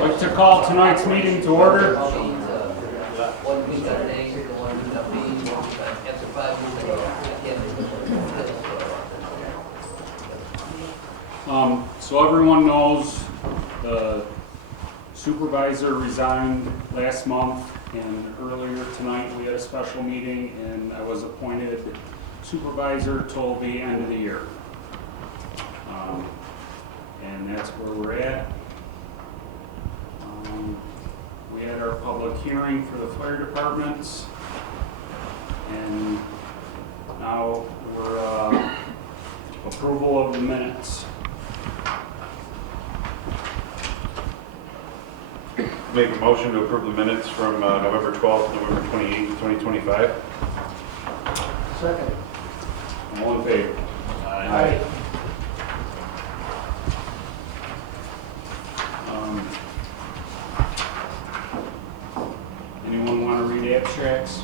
I'd like to call tonight's meeting to order. So everyone knows the supervisor resigned last month, and earlier tonight we had a special meeting and I was appointed supervisor till the end of the year. And that's where we're at. We had our public hearing for the fire departments, and now we're approval of the minutes. Make a motion to approve the minutes from November 12th, November 28th, 2025. Second. All in favor? Aye. Anyone want to read abstracts?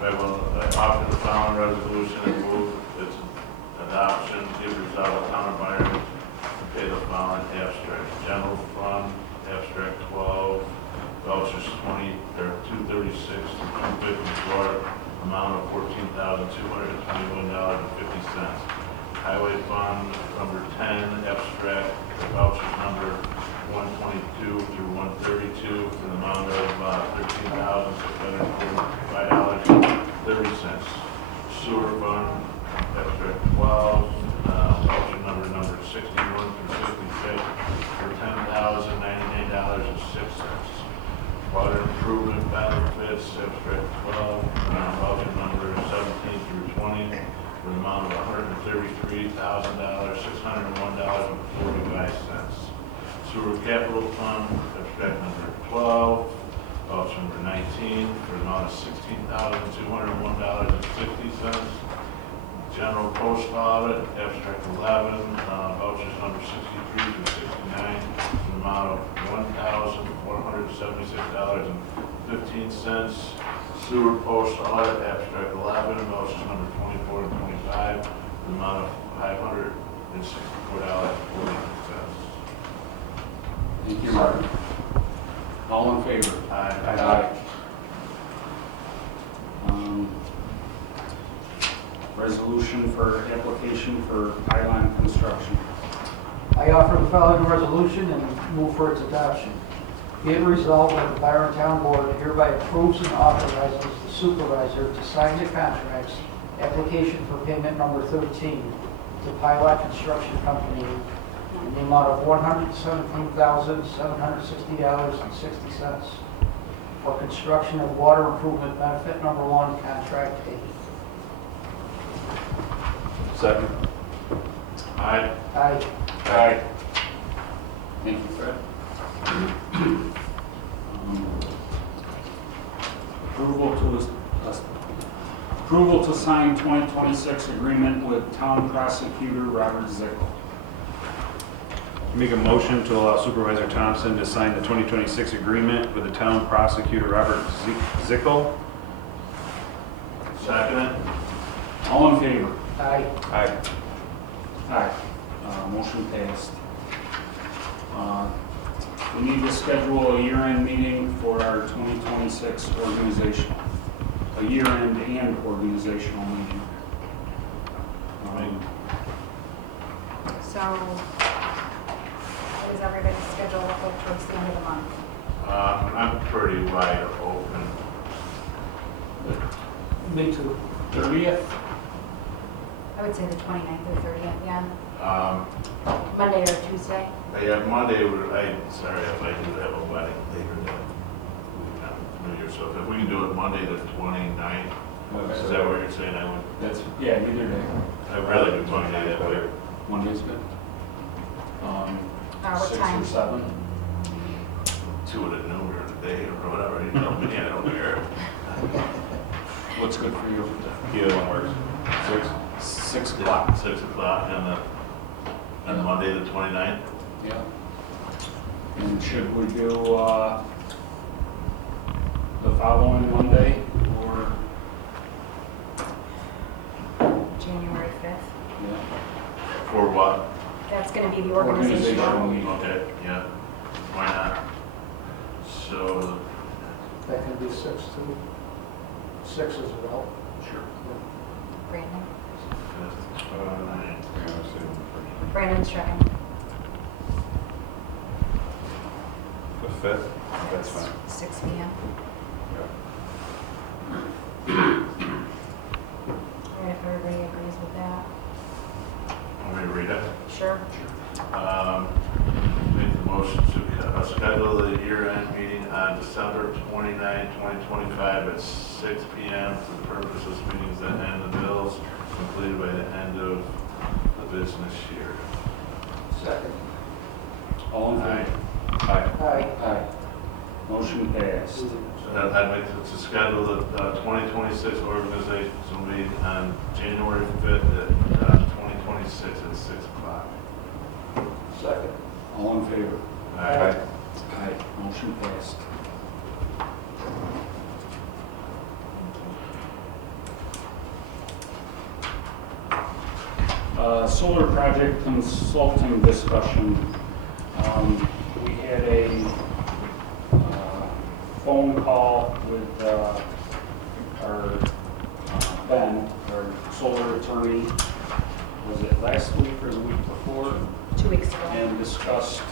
I will offer the following resolution and move its adoption. Be it resolved, the town of Byron to pay the following abstract: general fund abstract 12, vouchers 236 to 254, amount of $14,221.50. Highway fund number 10 abstract vouchers number 122 through 132 for the amount of $13,645.30. Sewer fund abstract 12 voucher number 61 through 66 for $10,099.06. Water improvement benefits abstract 12 voucher number 17 through 20 for the amount of $133,601.45. Sewer capital fund, abstract number 12, voucher number 19, for the amount of $16,201.60. General post audit, abstract 11, vouchers number 63 through 69, for the amount of $1,476.15. Sewer post audit, abstract 11, vouchers number 24 and 25, for the amount of $564.40. Thank you, Mark. All in favor? Aye. Resolution for application for pylon construction. I offer the following resolution and move for its adoption. Be it resolved that the Byron Town Board hereby approves and authorizes the supervisor to sign the contracts, application for payment number 13 to Pilot Construction Company in the amount of $117,760.60 for construction of water improvement benefit number 1, contract 8. Second. Aye. Aye. Aye. Thank you, Fred. Approval to sign 2026 agreement with Town Prosecutor Robert Zickel. Make a motion to allow Supervisor Thompson to sign the 2026 agreement with the Town Prosecutor Robert Zickel. Second it. All in favor? Aye. Aye. Aye. Motion passed. We need to schedule a year-end meeting for our 2026 organization. A year-end and organizational meeting. So, what is everybody's schedule look like towards the end of the month? I'm pretty wide open. Me too. 30th? I would say the 29th or 30th, yeah. Um, Monday or Tuesday. Yeah, Monday, sorry if I do have a wedding later that New Year, so if we can do it Monday the 29th, is that what you're saying? I would, Yeah, either day. I'd rather do Monday that way. Monday's good. What 6 time? or 7? 2 at noon or the day or whatever, you know, me, I don't care. What's good for you? Either one works. 6 o'clock. 6 o'clock on Monday the 29th. Yeah. And should we do the following Monday or? January 5th. Yeah. For what? That's going to be the organizational. meeting. Okay, yeah, why not? 6 as well. Sure. Brandon? Nine. Brandon's second. The 5th? That's fine. 6 PM. All right, if everybody agrees with that. Want me to read it? Sure. Make the motion to schedule the year-end meeting on December 29, 2025 at 6 PM for the purpose of meetings that end the bills completed by the end of the business year. Second. All in favor? Aye. Aye. Aye. Motion passed. So I'd like to schedule the 2026 organizational meeting on January 5th at 2026 at 6 o'clock. Second. All in favor? Aye. Aye. Motion passed. Solar project consulting discussion. We had a phone call with our Ben, our solar attorney. Was it last week or the week before? 2 weeks ago. And discussed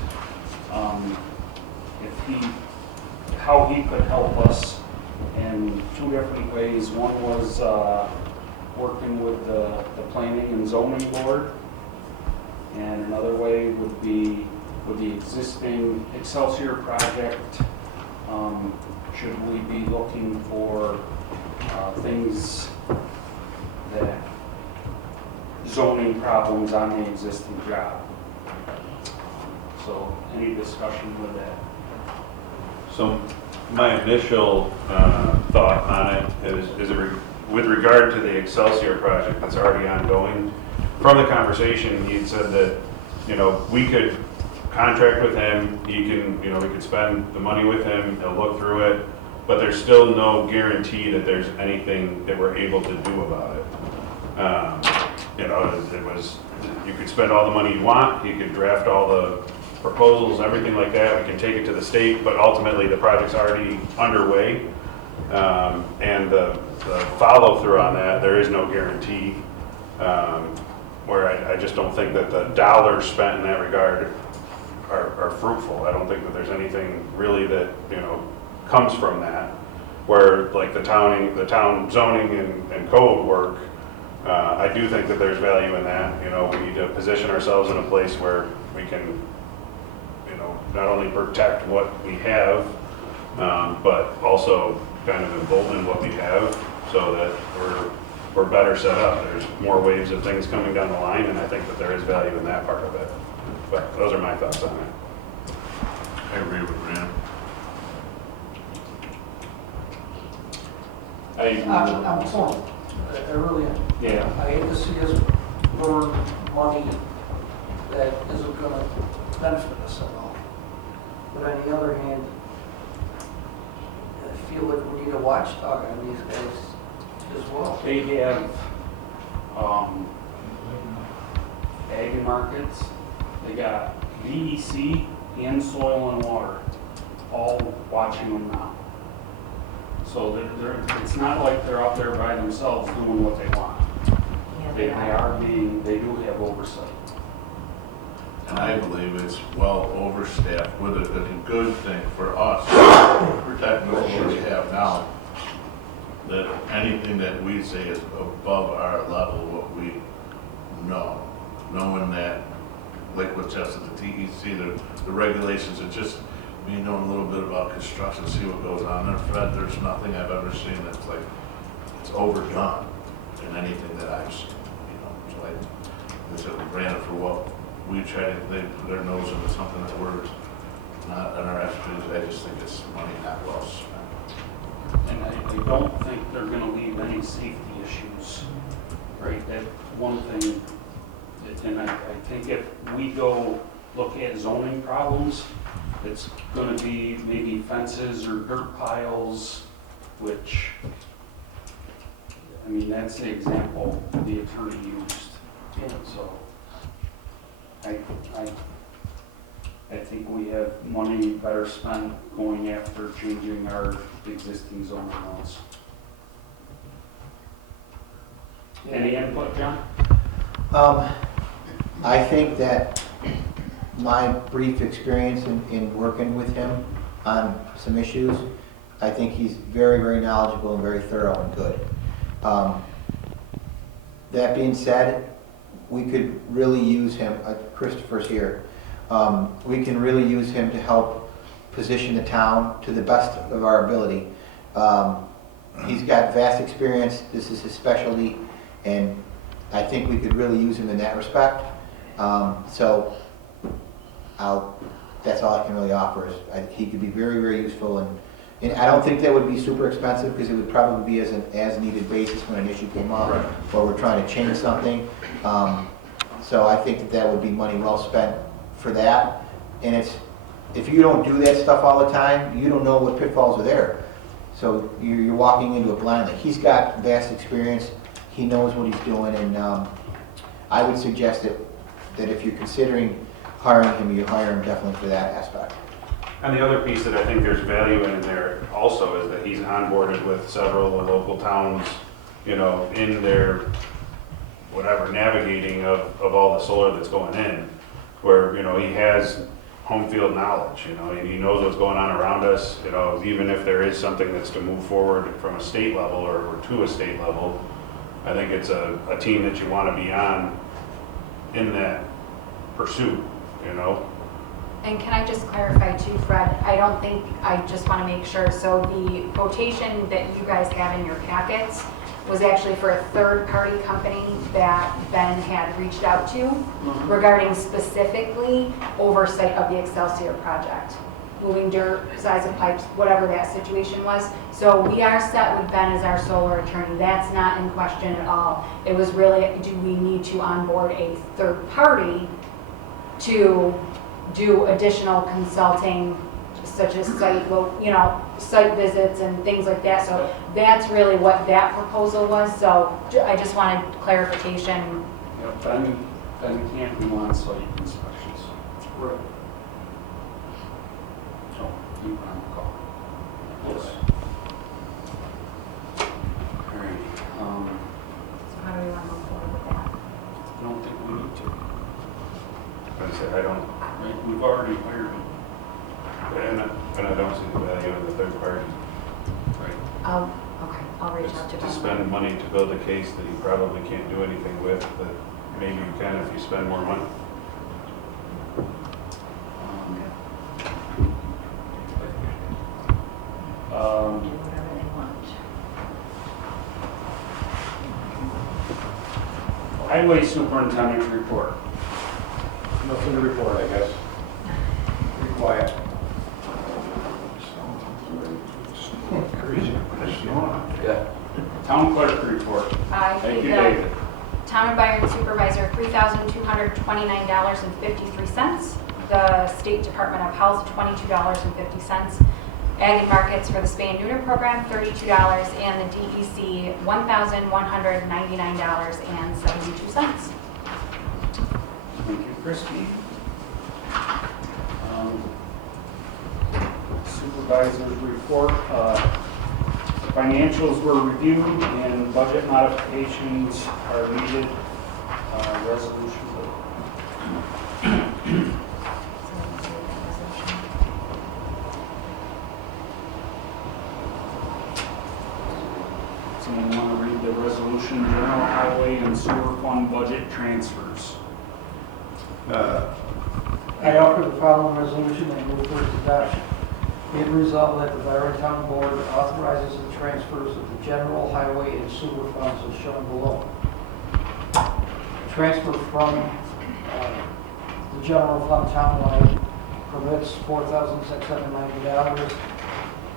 how he could help us in 2 different ways. One was working with the planning and zoning board, and another way would be with the existing Excelsior project. Should we be looking for things that zoning problems on the existing job? So any discussion with that? So my initial thought on it is with regard to the Excelsior project that's already ongoing. From the conversation, he said that, we could contract with him, he can, we could spend the money with him, he'll look through it, but there's still no guarantee that there's anything that we're able to do about it. It was, you could spend all the money you want, you could draft all the proposals, everything like that, we can take it to the state, but ultimately the project's already underway. And the follow-through on that, there is no guarantee, where I just don't think that the dollars spent in that regard are fruitful. I don't think that there's anything really that, comes from that, where like the town zoning and code work, I do think that there's value in that. We need to position ourselves in a place where we can, not only protect what we have, but also kind of embolden what we have so that we're better set up. There's more waves of things coming down the line, and I think that there is value in that part of it. But those are my thoughts on it. I agree with Brandon. I agree with I'm that. torn. I really am. Yeah. I hate to see us burn money that isn't going to benefit us at all. But on the other hand, I feel like we need a watchdog on these guys as well. They have ag markets. They got DEC and Soil and Water all watching them now. So it's not like they're out there by themselves doing what they want. Yeah, They do have oversight. And I believe it's well overstaffed with a good thing for us, protecting what we have now. That anything that we say is above our level, what we know, knowing that, like what Jeff said, the TEC, the regulations, are just me knowing a little bit about construction, see what goes on there. Fred, there's nothing I've ever seen that's like, it's overdone in anything that I've seen, It's like, it's a brand for what we try to, they put their nose into something that we're not in our expertise. I just think it's money not well spent. And I don't think they're gonna leave any safety issues, right? That one thing, and I think if we go look at zoning problems, it's gonna be maybe fences or dirt piles, which, that's the example the attorney used. So, I I think we have money better spent going after changing our existing zoning laws. Any input, John? I think that my brief experience in working with him on some issues, I think he's very, very knowledgeable and very thorough and good. That being said, we could really use him, Christopher's here, we can really use him to help position the town to the best of our ability. He's got vast experience, this is his specialty, and I think we could really use him in that respect. So that's all I can really offer is he could be very, very useful, and I don't think that would be super expensive because it would probably be as an as-needed basis when an issue came up or we're trying to change something. So I think that would be money well spent for that. And if you don't do that stuff all the time, you don't know what pitfalls are there. So you're walking into it blindly. He's got vast experience. He knows what he's doing, and I would suggest that if you're considering hiring him, you hire him definitely for that aspect. And the other piece that I think there's value in there also is that he's onboarded with several of the local towns, you know, in their, whatever, navigating of all the solar that's going in, where, you know, he has home field knowledge, you know, and he knows what's going on around us, you know, even if there is something that's to move forward from a state level or to a state level, I think it's a team that you want to be on in that pursuit, you know. And can I just clarify too, Fred? I just want to make sure, so the quotation that you guys have in your packets was actually for a third-party company that Ben had reached out to regarding specifically oversight of the Excelsior project, moving dirt, size of pipes, whatever that situation was. So we are set with Ben as our solar attorney. That's not in question at all. It was really, do we need to onboard a third party to do additional consulting, such as site visits and things like that. So that's really what that proposal was. So I just wanted clarification. Yeah, Ben can't do on-site inspections. Right. So you can call. Yes. All right. So how do we want to move forward with that? I don't think we need to. I said, I don't, Right? We've already hired him. and I don't see the value in the third party. Right. Okay, I'll reach It's out to to Ben. spend money to build a case that you probably can't do anything with, that maybe you can if you spend more money. Do whatever they want. Highway Superintendent report. Nothing to report, I guess. Be quiet. Yeah. Town Clerk report. I Thank paid you, the David. Town of Byron Supervisor $3,229.53. The State Department of Health $22.50. Ag and Markets for the Spay and Neuter Program $32, and the DEC $1,199.72. Thank you, Christie. Supervisor's report. Financials were reviewed and budget modifications are needed. Resolution. Someone want to read the resolution, general highway and sewer fund budget transfers? I offer the following resolution and move for its adoption. Be it resolved that the Byron Town Board authorizes the transfers of the general highway and sewer funds as shown below. Transfer from the general fund townwide permits $4,690.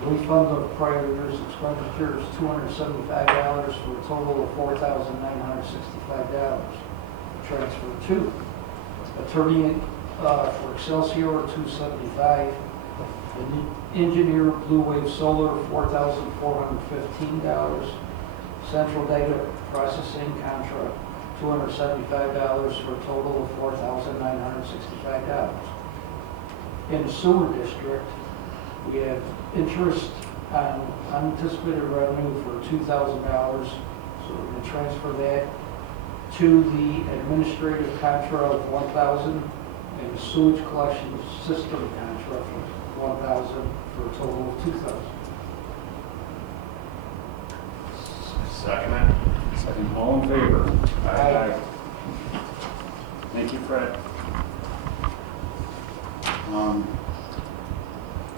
Refund of prior year's expenditures $275 for a total of $4,965. Transfer 2. Attorney for Excelsior $275. The engineer Blue Wave Solar $4,415. Central Data Processing Contract $275 for a total of $4,965. in the sewer district. We have interest on unanticipated revenue for $2,000, so we're going to transfer that to the administrative contra of $1,000 and the sewage collection system contra of $1,000 for a total of $2,000. Second it. Second, all in favor? Aye. Thank you, Fred.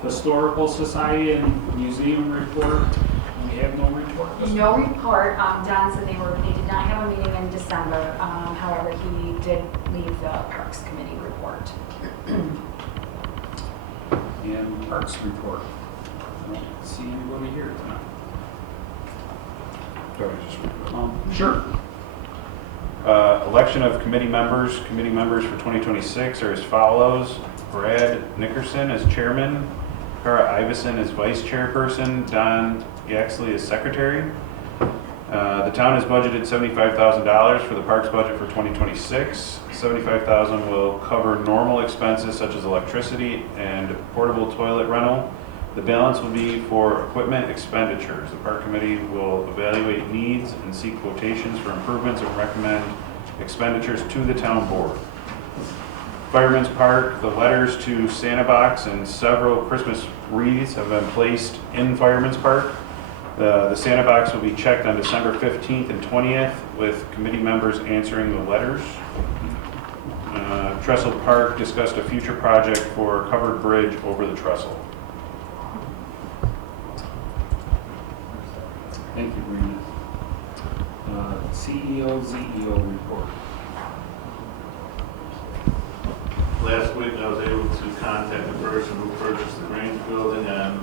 Historical Society and Museum report, we have no report this No report. Don said they did not have a meeting in December. However, he did leave the Parks Committee report. and Parks report. I don't see anybody here tonight. Sorry, just read it. Sure. Election of committee members. Committee members for 2026 are as follows. Brad Nickerson as chairman, Cara Iveson as vice chairperson, Don Yaxley as secretary. The town has budgeted $75,000 for the parks budget for 2026. $75,000 will cover normal expenses such as electricity and portable toilet rental. The balance will be for equipment expenditures. The park committee will evaluate needs and seek quotations for improvements and recommend expenditures to the town board. Fireman's Park, the letters to Santa Box and several Christmas wreaths have been placed in Fireman's Park. The Santa Box will be checked on December 15th and 20th with committee members answering the letters. Trestle Park discussed a future project for a covered bridge over the trestle. Thank you, Brina. CEO, ZEO report. Last week, I was able to contact the person who purchased the Grange building at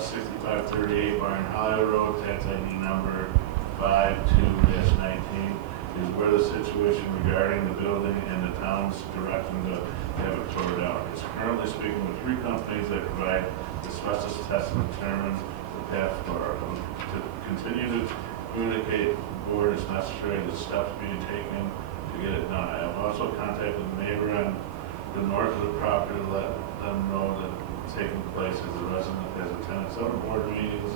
6538 Byron Hollywood Road, tax ID number 52-19, is where the situation regarding the building and the town's direction to have it tore down. It's currently speaking with 3 companies that provide asbestos tests and determine the path forward. To continue to communicate with the board as necessary, the steps being taken to get it done. I have also contacted the neighbor on the north of the property to let them know that it's taking place as a resident has attended several board meetings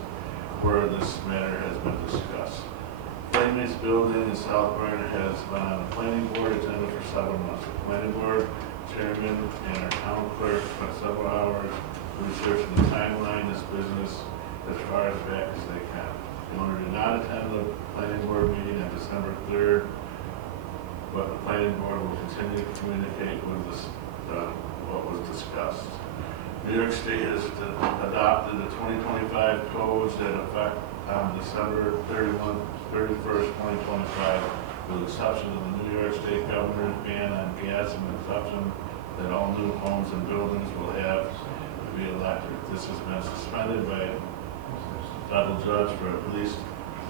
where this matter has been discussed. Playmates building in South Byron has been on the planning board agenda for several months. The planning board chairman and our town clerk spent several hours researching the timeline of this business as far as back as they can. The owner did not attend the planning board meeting on December 3rd, but the planning board will continue to communicate with us what was discussed. New York State has adopted the 2025 codes that affect on December 31st, 2025, with the exception of the New York State governor's ban on gas and the exception that all new homes and buildings will have to be electric. This has been suspended by a federal judge for at least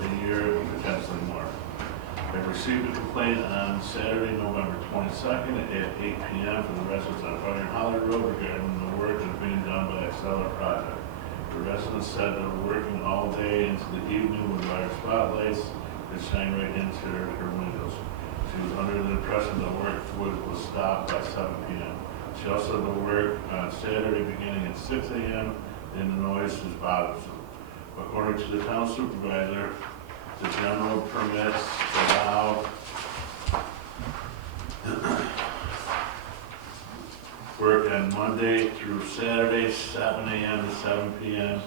a year, potentially more. I received a complaint on Saturday, November 22nd at 8 p.m. from the residents on Byron Hollywood Road regarding the work that's being done by Acceler Project. The residents said they were working all day into the evening with wire spotlights that shine right into her windows. She was under the impression the work was stopped by 7 p.m. She also did work on Saturday beginning at 6 a.m. and the noise was bothersome. According to the town supervisor, the general permits allow work on Monday through Saturday, 7 a.m. to 7 p.m.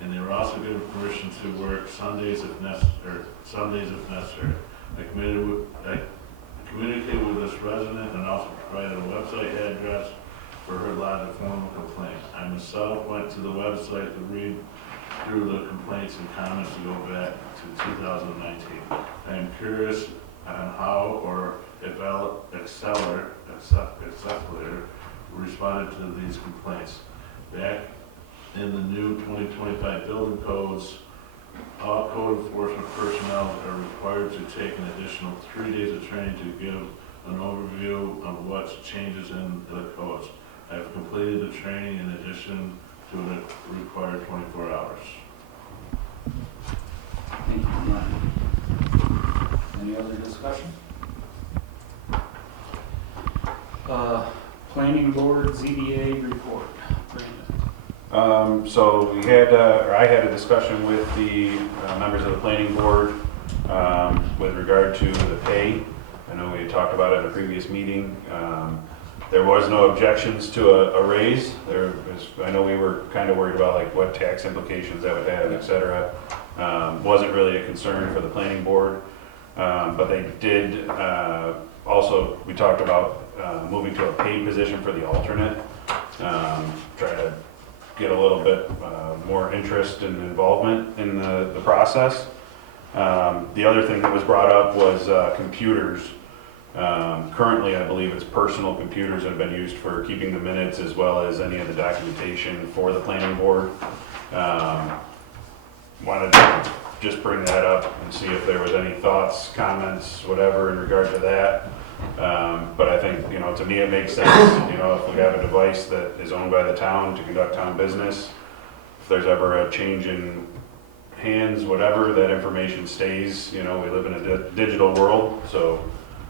And they were also given permission to work Sundays if necessary. I communicated with this resident and also provided a website address for her lodge a formal complaint. I myself went to the website to read through the complaints and comments to go back to 2019. I am curious on how or if Acceler responded to these complaints. Back in the new 2025 building codes, all code enforcement personnel are required to take an additional 3 days of training to give an overview of what changes in the codes. I have completed the training in addition to the required 24 hours. Thank you, Mark. Any other discussion? Planning Board ZDA report. Brandon. So we had, or I had a discussion with the members of the planning board with regard to the pay. I know we had talked about it at a previous meeting. There was no objections to a raise. There was, I know we were kind of worried about like what tax implications that would have, et cetera. Wasn't really a concern for the planning board. But they did, also, we talked about moving to a paid position for the alternate. Try to get a little bit more interest and involvement in the process. The other thing that was brought up was computers. Currently, I believe it's personal computers that have been used for keeping the minutes as well as any of the documentation for the planning board. Wanted to just bring that up and see if there was any thoughts, comments, whatever in regard to that. But I think, you know, to me it makes sense, you know, if we have a device that is owned by the town to conduct town business, if there's ever a change in hands, whatever, that information stays. You know, we live in a digital world, so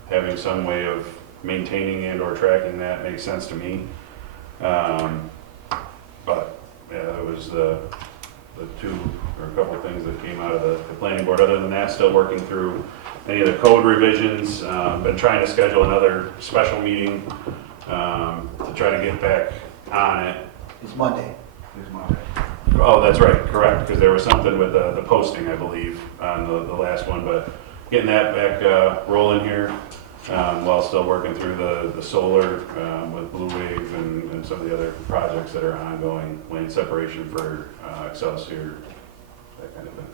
having some way of maintaining and or tracking that makes sense to me. But yeah, that was the two or a couple of things that came out of the planning board. Other than that, still working through any of the code revisions. Been trying to schedule another special meeting to try to get back on it. It's Monday. Oh, that's right, correct, because there was something with the posting, I believe, on the last one, but getting that back rolling here while still working through the solar with Blue Wave and some of the other projects that are ongoing, lane separation for Excelsior, that kind of thing.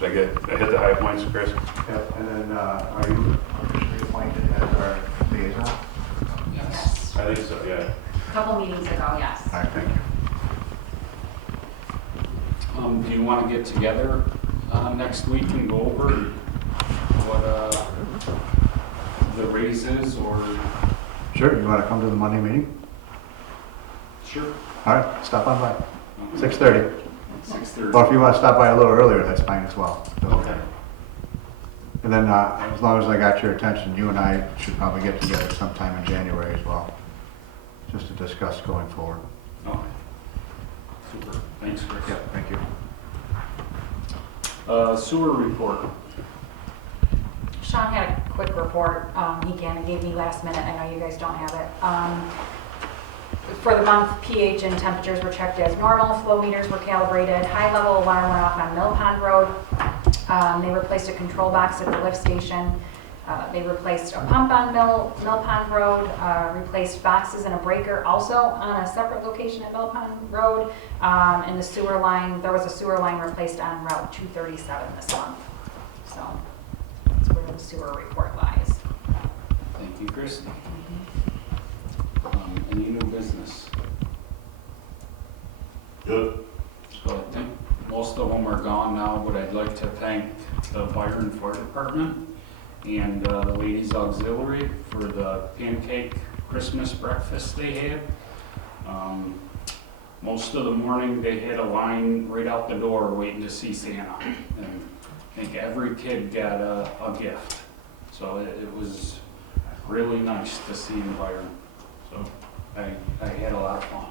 Did I hit the high points, Chris? Yep, and then are you officially appointed as our liaison? Yes. I think so, yeah. A couple meetings ago, yes. All right, thank you. Do you want to get together next week and go over what the raise is, or? Sure, you want to come to the Monday meeting? Sure. All right, stop on by, 6:30. 6:30. Well, if you want to stop by a little earlier, that's fine as well. Okay. And then, as long as I got your attention, you and I should probably get together sometime in January as well, just to discuss going forward. Okay. Super. Thanks, Chris. Yep, thank you. Sewer report. Sean had a quick report he kind of gave me last minute. I know you guys don't have it. For the month, pH and temperatures were checked as normal. Flow meters were calibrated. High level alarm went off on Mill Pond Road. They replaced a control box at the lift station. They replaced a pump on Mill Pond Road, replaced boxes and a breaker also on a separate location at Mill Pond Road. And the sewer line, there was a sewer line replaced on Route 237 this month. So that's where the sewer report lies. Thank you, Christie. Any new business? Good. So I think most of them are gone now, but I'd like to thank the Byron Fire Department and the Ladies Auxiliary for the pancake Christmas breakfast they had. Most of the morning they had a line right out the door waiting to see Santa, and I think every kid got a gift. So it was really nice to see in Byron. So I had a lot of fun.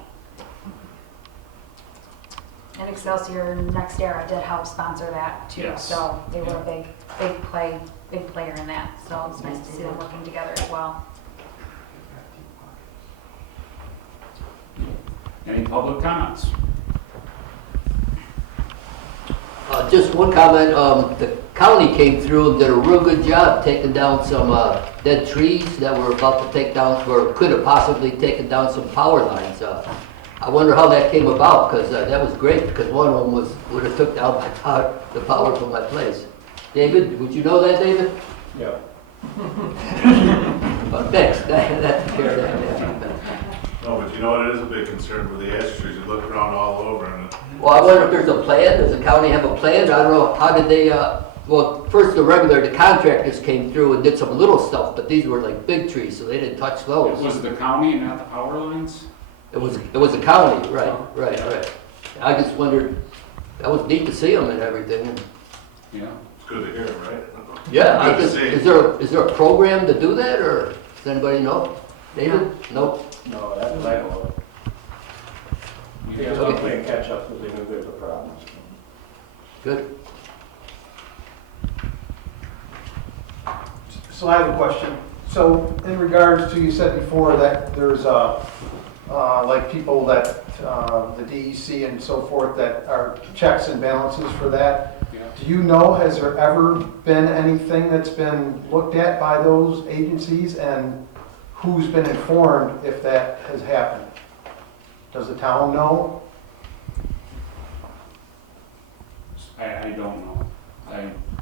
And Excelsior Next Era did help sponsor that too. Yes. So they were a big player in that. So it's nice to see them working together as well. Any public comments? Just one comment, the county came through and did a real good job taking down some dead trees that were about to take down, or could have possibly taken down some power lines. I wonder how that came about, because that was great, because one of them would have took down the power from my place. David, would you know that, David? Yeah. Thanks, that took care of that. No, but you know what, it is a big concern with the ash trees. You look around all over and Well, I wonder if there's a plan, does the county have a plan? I don't know, how did they, well, first the contractors came through and did some little stuff, but these were like big trees, so they didn't touch It those. was the county and not the power lines? It was the county, right. I just wondered, that was neat to see them and everything. Yeah. it's good to hear, right? Yeah, Good to see. is there a program to do that, or does anybody know? David? Nope. No, that's what I know. You guys are playing catch up because they knew there's a problem. Good. So I have a question. So in regards to, you said before that there's like people that, the DEC and so forth, that are checks and balances for that. Yeah. Do you know, has there ever been anything that's been looked at by those agencies, and who's been informed if that has happened? Does the town know? I don't know.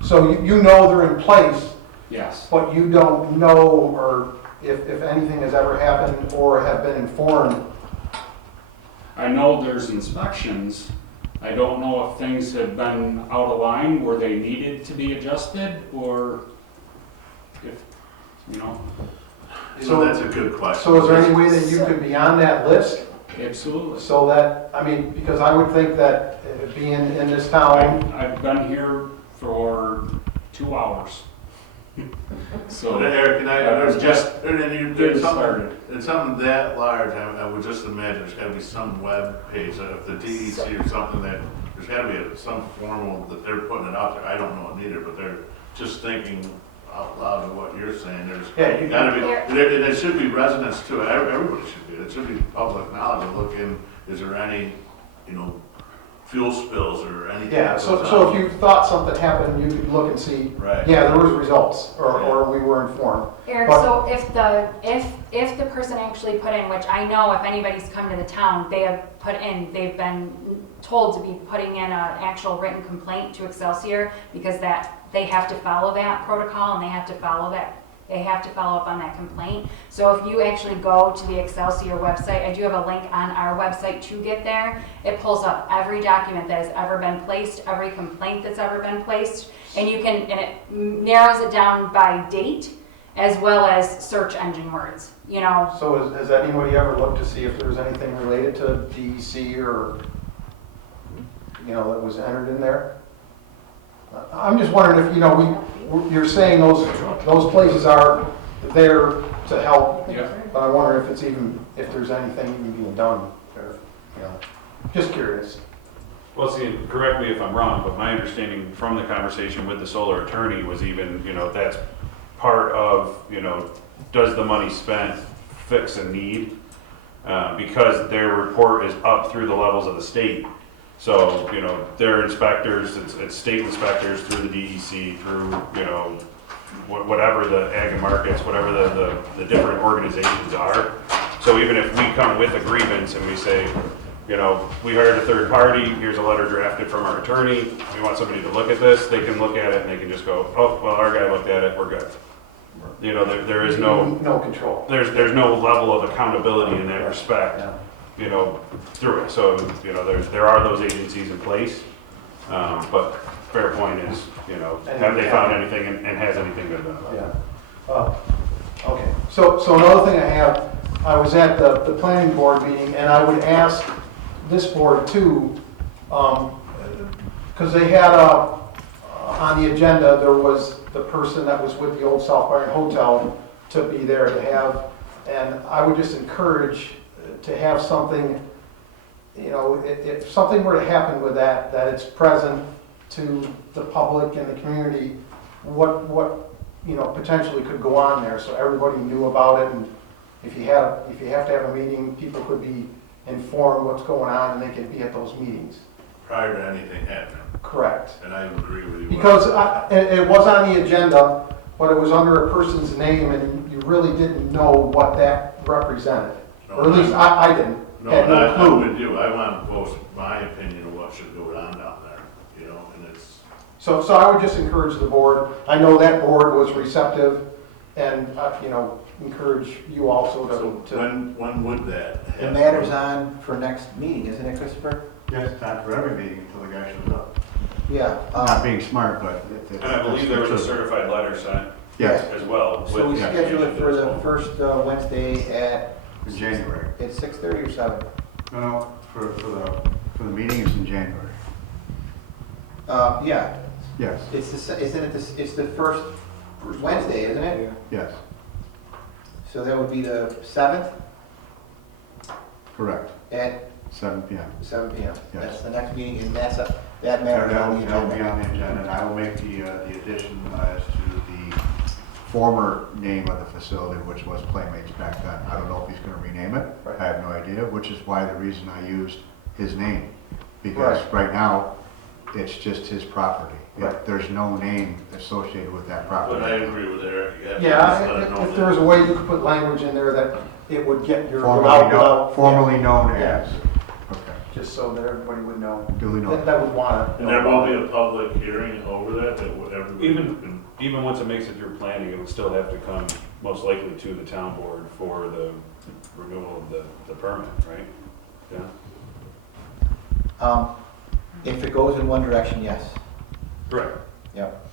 So you know they're in place, Yes. but you don't know or if anything has ever happened or have been informed. I know there's inspections. I don't know if things have been out of line where they needed to be adjusted, or if, you know, So that's a good question. So is there any way that you could be on that list? absolutely. So that, I mean, because I would think that being in this town, I've been here for 2 hours. So So, Eric, can I, was just there's getting something, started. it's something that large, I would just imagine there's gotta be some web page, if the DEC or something that, there's gotta be some formal, that they're putting it out there, I don't know it either, but they're just thinking out loud of what you're saying, Yeah, you- there's gotta be, and it should be residents too, everybody should be, it should be public knowledge, to look in, is there any, fuel spills or anything? yeah, that so goes so on? if you thought something happened, you could look and see, Right. yeah, there was results, or we were informed. Eric, But- so if the person actually put in, which I know if anybody's come to the town, they have put in, they've been told to be putting in an actual written complaint to Excelsior, because that, they have to follow that protocol and they have to follow up on that complaint. So if you actually go to the Excelsior website, I do have a link on our website to get there. It pulls up every document that has ever been placed, every complaint that's ever been placed, and and it narrows it down by date as well as search engine words, So has anybody ever looked to see if there was anything related to DEC or, that was entered in there? I'm just wondering if, you're saying those places are there to help, Yeah. but I wonder if if there's anything even being done, or, just curious. Well, see, correct me if I'm wrong, but my understanding from the conversation with the solar attorney was even, that's part of, does the money spent fix a need? Because their report is up through the levels of the state. So, their inspectors, it's state inspectors through the DEC, through, whatever the ag and markets, whatever the different organizations are. So even if we come with a grievance and we say, we hired a third party, here's a letter drafted from our attorney, we want somebody to look at this, they can look at it and they can just go, oh, well, our guy looked at it, we're good. There is no control. there's no level of accountability in that respect, through it. So, there are those agencies in place, but fair point is, have they found anything and has anything been done about it? Yeah. Okay. So another thing I was at the planning board meeting, and I would ask this board too, because they had on the agenda, there was the person that was with the old South Byron Hotel to be there to have, and I would just encourage to have something, if something were to happen with that it's present to the public and the community, what potentially could go on there, so everybody knew about it, and if you have to have a meeting, people could be informed what's going on, and they could be at those meetings. Prior to anything happening, Correct. and I agree with you. Because it was on the agenda, but it was under a person's name, and you really didn't know what that represented. Or at least I didn't, No, had and no I'm clue. with you, I want to post my opinion of what should go on down there, and it's, So I would just encourage the board, I know that board was receptive, and, encourage you also so to. when would that happen? The matter's on for next meeting, isn't it, Christopher? Yes, it's not for every meeting until the guy shows up. Yeah. Not being smart, but. And I believe there was a certified letter sent Yes, as well. So we with the schedule it for the application. first Wednesday at in January. 6:30 or 7? No, for the meeting is in January. Yeah, Yes, it's the first Wednesday, isn't it? yes. So that would be the 7th Correct, at 7 PM. 7 PM. Yes. That's the next meeting, and that's, that matter is on the That'll be agenda. on the agenda, and I will make the addition as to the former name of the facility, which was Playmates back then. I don't know if he's gonna rename it. Right. I have no idea, which is why the reason I used his name. Because right now, it's just his property. Right. There's no name associated with that property. But I agree with Eric. You have to Yeah, just let it know if that- there was a way you could put language in there that it would get your without, Formerly known Yeah. as. Okay, just so that everybody would know, duly noted. that would want to. And there will be a public hearing over that, everybody can. Even once it makes it through planning, it would still have to come most likely to the town board for the renewal of the permit, right? Yeah? If it goes in one direction, yes. Correct. Yep.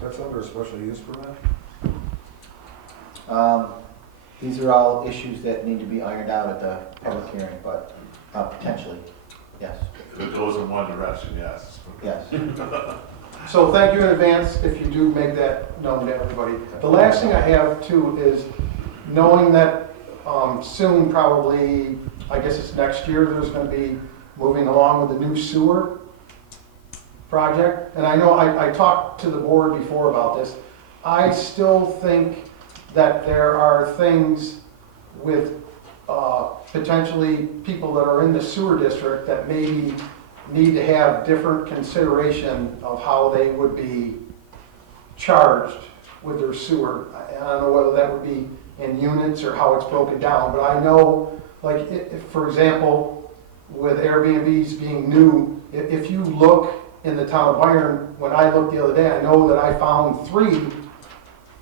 That's under a special use permit? These are all issues that need to be ironed out at the public hearing, but potentially, yes, If it goes in one direction, yes. yes. So thank you in advance if you do make that known to everybody. The last thing I have too is knowing that soon, probably, I guess it's next year, there's going to be moving along with the new sewer project. And I know I talked to the board before about this. I still think that there are things with potentially people that are in the sewer district that maybe need to have different consideration of how they would be charged with their sewer. And I don't know whether that would be in units or how it's broken down, but I know, like, if, for example, with Airbnbs being new, if you look in the town of Byron, when I looked the other day, I know that I found 3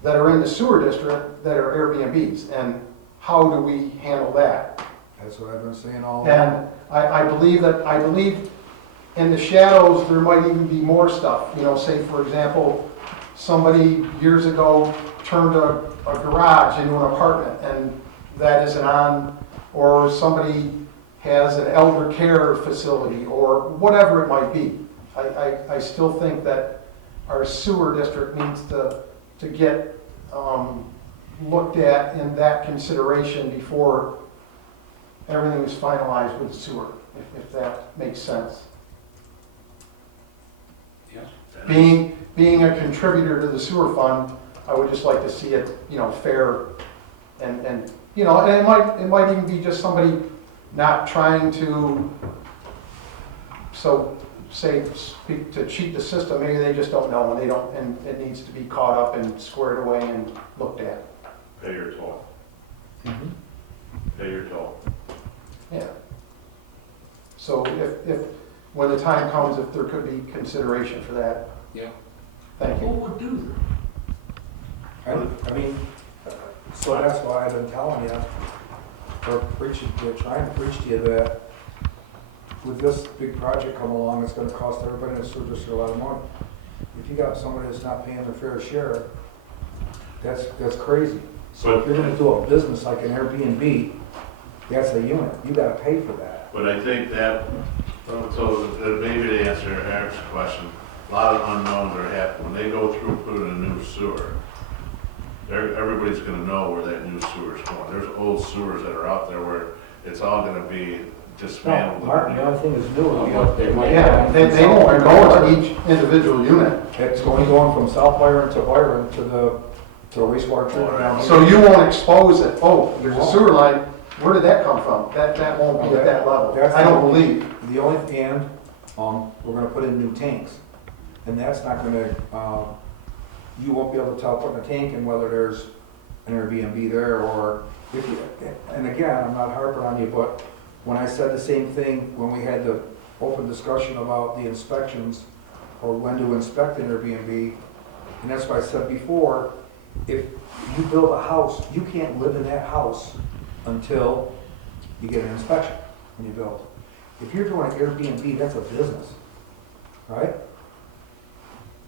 that are in the sewer district that are Airbnbs, and how do we handle that? That's what I've been saying all along. And I believe in the shadows, there might even be more stuff, you know, say, for example, somebody years ago turned a garage into an apartment, and that isn't on, or somebody has an elder care facility, or whatever it might be. I still think that our sewer district needs to get looked at in that consideration before everything is finalized with the sewer, if that makes sense. Yeah. Being a contributor to the sewer fund, I would just like to see it, you know, fair and you know, and it might even be just somebody not trying to, to cheat the system, maybe they just don't know and they don't, and it needs to be caught up and squared away and looked at. Pay your toll. Pay your toll. Yeah. So if, when the time comes, if there could be consideration for that. Yeah. Thank Who you. would do that? I mean, so that's why I've been telling you, or preaching to you, trying to preach to you that with this big project coming along, it's gonna cost everybody in the sewer district a lot of money. If you got somebody that's not paying their fair share, that's crazy. So if you're gonna do a business like an Airbnb, that's a unit, you gotta pay for that. But I think that, so maybe to answer Eric's question, a lot of unknowns are happening. When they go through putting a new sewer, everybody's gonna know where that new sewer is going. There's old sewers that are out there where it's all gonna be No, dismantled. Martin, the only thing is new, is, you know, They might- Yeah, they won't go to each individual unit. it's going from South Byron to the wastewater treatment down here. So you won't expose it, oh, there's a sewer line, where did that come from? That won't be at that level, I don't believe. The only, and, we're gonna put in new tanks, and that's not gonna, you won't be able to tell putting a tank in whether there's an Airbnb there, or if you, and again, I'm not harping on you, but when I said the same thing, when we had the open discussion about the inspections, or when to inspect an Airbnb, and that's why I said before, if you build a house, you can't live in that house until you get an inspection when you build. If you're doing an Airbnb, that's a business, right?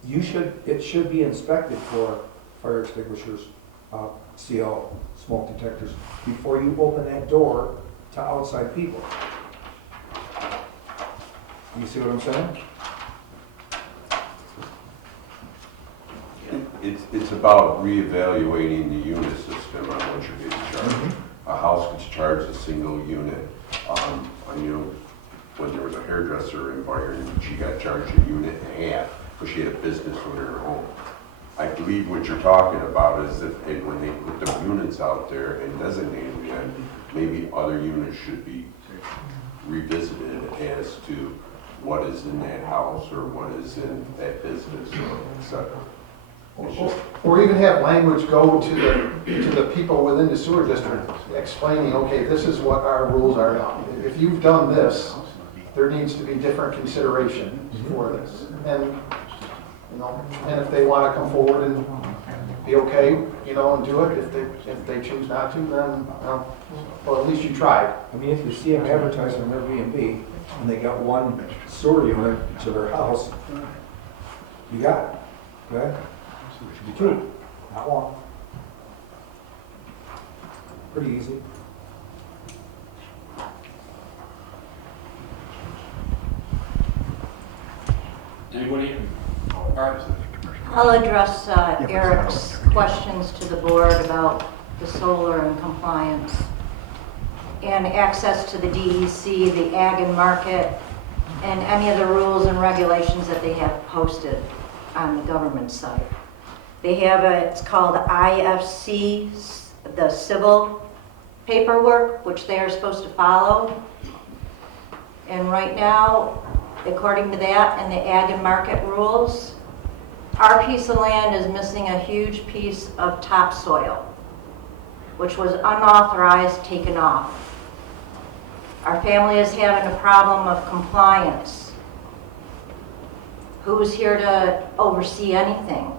It should be inspected for fire extinguishers, CO, smoke detectors, before you open that door to outside people. You see what I'm saying? it's about reevaluating the unit system on what you're getting charged. A house gets charged a single unit. I knew when there was a hairdresser in Byron, she got charged a unit and a half because she had a business within her home. I believe what you're talking about is that when they put the units out there and designated them, maybe other units should be revisited as to what is in that house or what is in that business or et cetera. Or even have language go to the people within the sewer district explaining, okay, this is what our rules are now. If you've done this, there needs to be different consideration for this. And, you know, and if they want to come forward and be okay, you know, and do it, if they choose not to, then, well, at least you tried. I mean, if you see them advertising on Airbnb and they got one sewer unit to their house, you got it, okay? Should be two, not one. Pretty easy. Anybody? I'll address Eric's questions to the board about the solar and compliance and access to the DEC, the ag and market, and any of the rules and regulations that they have posted on the government site. They have it's called IFC, the civil paperwork, which they are supposed to follow. And right now, according to that and the ag and market rules, our piece of land is missing a huge piece of topsoil, which was unauthorized, taken off. Our family is having a problem of compliance. Who's here to oversee anything?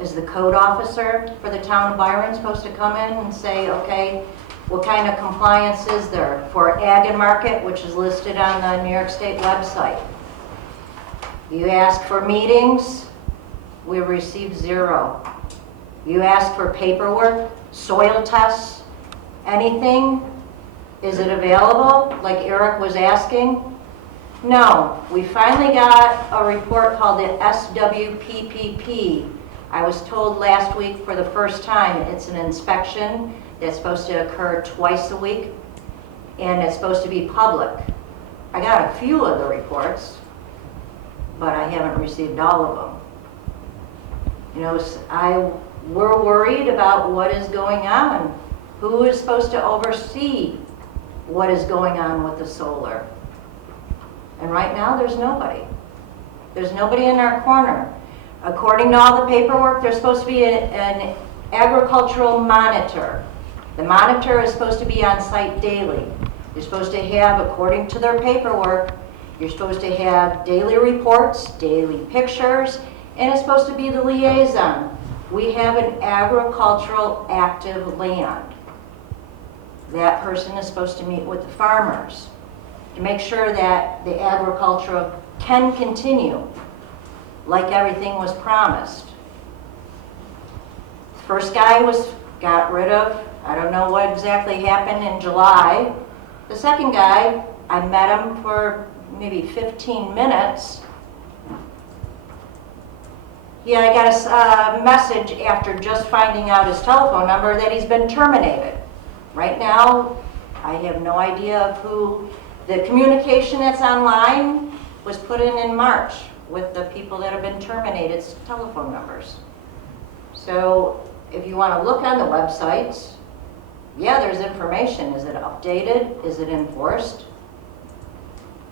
Is the code officer for the town of Byron supposed to come in and say, okay, what kind of compliance is there for ag and market, which is listed on the New York State website? You ask for meetings, we received 0. You ask for paperwork, soil tests, anything? Is it available, like Eric was asking? No. We finally got a report called the SWPPP. I was told last week for the first time it's an inspection that's supposed to occur twice a week, and it's supposed to be public. I got a few of the reports, but I haven't received all of them. You know, we're worried about what is going on. Who is supposed to oversee what is going on with the solar? And right now, there's nobody. There's nobody in our corner. According to all the paperwork, there's supposed to be an agricultural monitor. The monitor is supposed to be on site daily. You're supposed to have, according to their paperwork, you're supposed to have daily reports, daily pictures, and it's supposed to be the liaison. We have an agricultural active land. That person is supposed to meet with the farmers to make sure that the agriculture can continue like everything was promised. The first guy got rid of. I don't know what exactly happened in July. The second guy, I met him for maybe 15 minutes. Yeah, I got a message after just finding out his telephone number that he's been terminated. Right now, I have no idea of who. The communication that's online was put in March with the people that have been terminated, telephone numbers. So if you want to look on the websites, yeah, there's information. Is it updated? Is it enforced?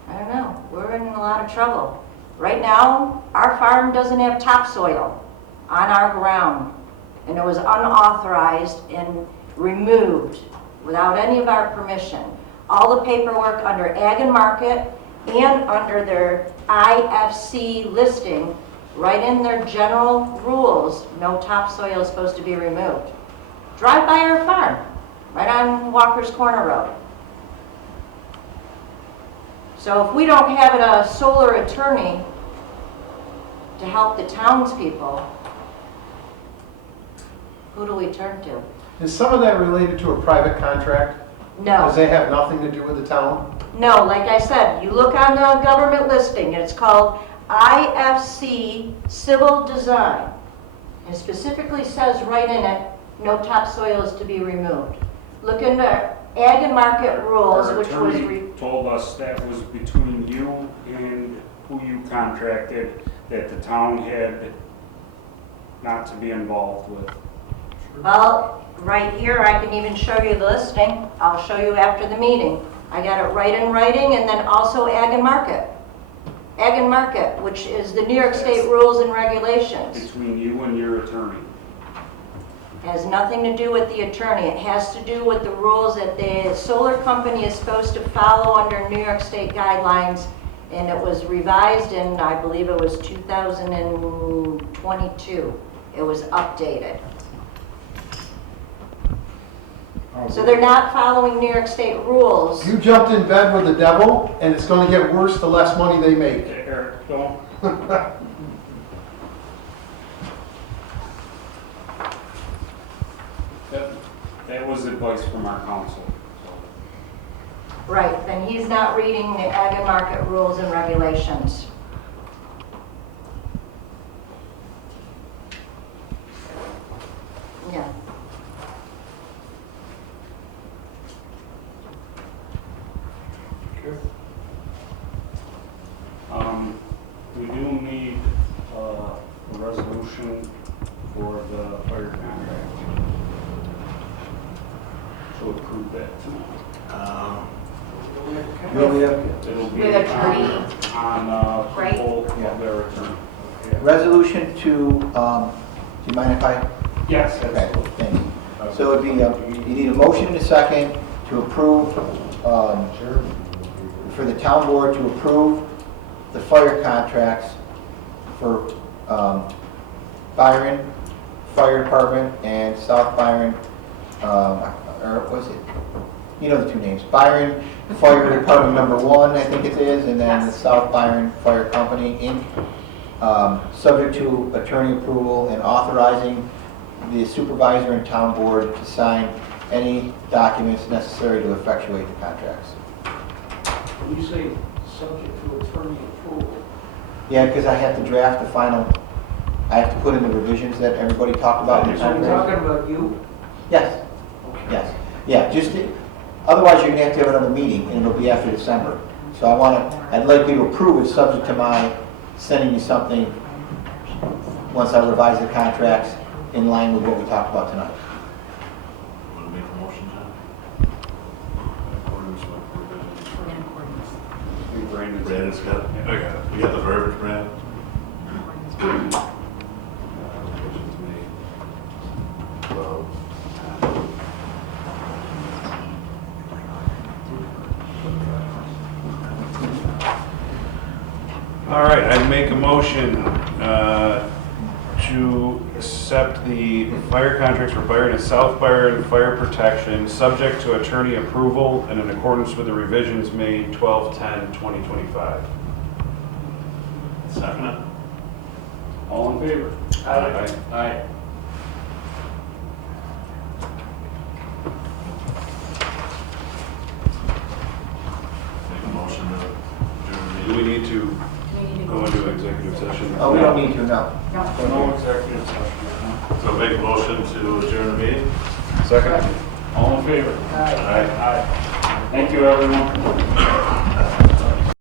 I don't know. We're in a lot of trouble. Right now, our farm doesn't have topsoil on our ground, and it was unauthorized and removed without any of our permission. All the paperwork under Ag and Market and under their IFC listing, right in their general rules, no topsoil is supposed to be removed. Drive by our farm, right on Walker's Corner Road. So if we don't have a solar attorney to help the townspeople, who do we turn to? Is some of that related to a private contract? No. Does that have nothing to do with the town? No, like I said, you look on the government listing, it's called IFC Civil Design. It specifically says right in it, no topsoil is to be removed. Look in the Ag and Market Rules, Our which was, attorney told us that was between you and who you contracted, that the town had not to be involved with. well, right here, I can even show you the listing. I'll show you after the meeting. I got it right in writing, and then also Ag and Market. Ag and Market, which is the New York State Rules and Regulations. Between you and your attorney. Has nothing to do with the attorney. It has to do with the rules that the solar company is supposed to follow under New York State guidelines. And it was revised in, I believe it was 2022. It was updated. So they're not following New York State rules. You jumped in bed with the devil, and it's gonna get worse the less money they make. Eric, don't. That was advice from our counsel. Right, then he's not reading the Ag and Market Rules and Regulations. Yeah. We do need a resolution for the fire contract. To approve that tonight. It'll be With attorney. on Right. approval of their attorney. Resolution to, do you mind if I? Yes, Okay, absolutely. thank you. So it'd be, you need a motion and a second to approve, for the town board to approve the fire contracts for Byron Fire Department and South Byron, or was it? You know the two names, Byron Fire Department number 1, I think it is, and then the South Byron Fire Company, Inc., subject to attorney approval and authorizing the supervisor and town board to sign any documents necessary to effectuate the contracts. When you say subject to attorney approval, Yeah, because I have to draft the final, I have to put in the revisions that everybody talked about in the so we're contract. talking about you? Yes, yes, yeah, just, otherwise you're gonna have to have another meeting, and it'll be after December. So I'd like you to approve it, subject to my sending you something once I revise the contracts in line with what we talked about tonight. Want to make a motion, John? Brandon's got it. I got it. You got the verbiage, Brandon? All right, I make a motion to accept the fire contracts for Byron and South Byron Fire Protection, subject to attorney approval and in accordance with the revisions made 12/10/2025. Second it. All in favor? Aye. Aye. Make a motion to adjourn Do the we meeting. need to go into executive session? Oh, we don't need to, no. No executive session. So make a motion to adjourn the meeting? Second? All in favor? Aye. Aye. Thank you, everyone.